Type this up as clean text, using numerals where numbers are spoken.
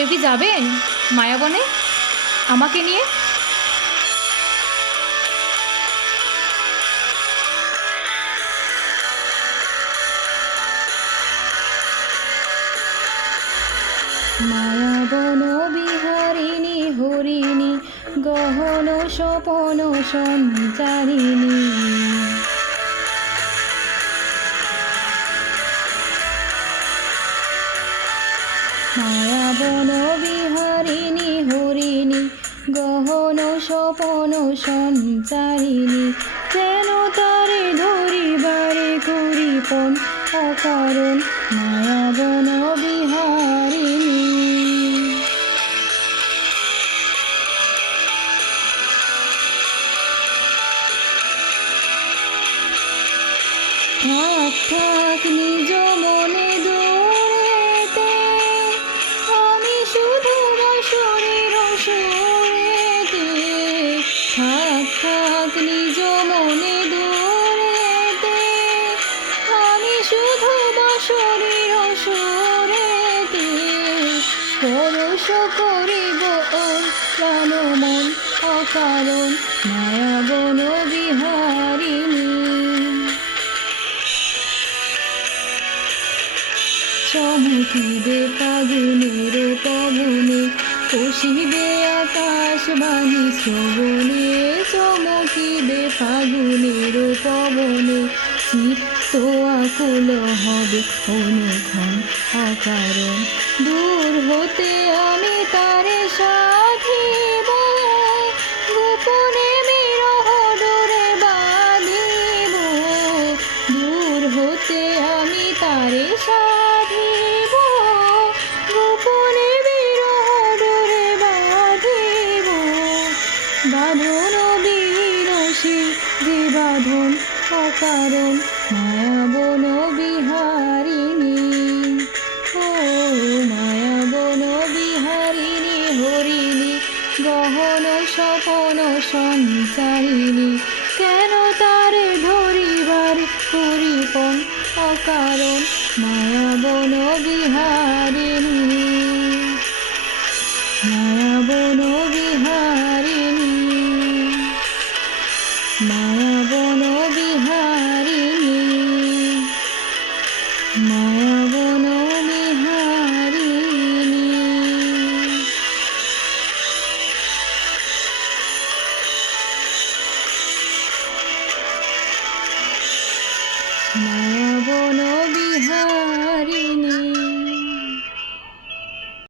কেউ কি যাবেন মায়াবনে আমাকে নিয়ে? মায়াবন বিহারিণী হরিণী গহন স্বপন সঞ্চারিণী। মায়াবন বিহারিণী হরিণী গহন স্বপন সঞ্চারিণী। যেন তারে ধরিবারে করিপন অকারণ মায়াবন বিহারিণী। থাক থাক নিজ মনে দূরেতে, আমি শুধু বাঁশরীর সুরেতে। থাক থাক নিজ মনে দূরেতে, আমি শুধু বাঁশরীর সুরেতে। পরশ করিব ওর প্রাণ মন অকারণ মায়াবন বিহারিণী। চমকিবে ফাগুনের পবনে, কষিবে আকাশবাণী শ্রবণে। চমকিবে ফাগুনের পবনে, চিত্ত আকুল হবে অনুক্ষণ অকারণ। দূর হতে আমি তারে সাধিব, গোপনে বিরহ ডোরে বাঁধিব। দূর হতে আমি তারে সাধিব, গোপনে বিরহ ডোরে বাঁধিব। বাঁধন বিরসী যে বাঁধন অকারণ মায়াবন বিহারিণী। ও মায়াবন বিহারিণী হরিণী গহন স্বপন সঞ্চারিণী। কেন তারে ধরিবার করিপন অকারণ মায়াবন বিহারিণী। মায়াবন বিহারিণী, মায়াবন বিহারিণী, মায়াবন বিহারিণী। মায়াবন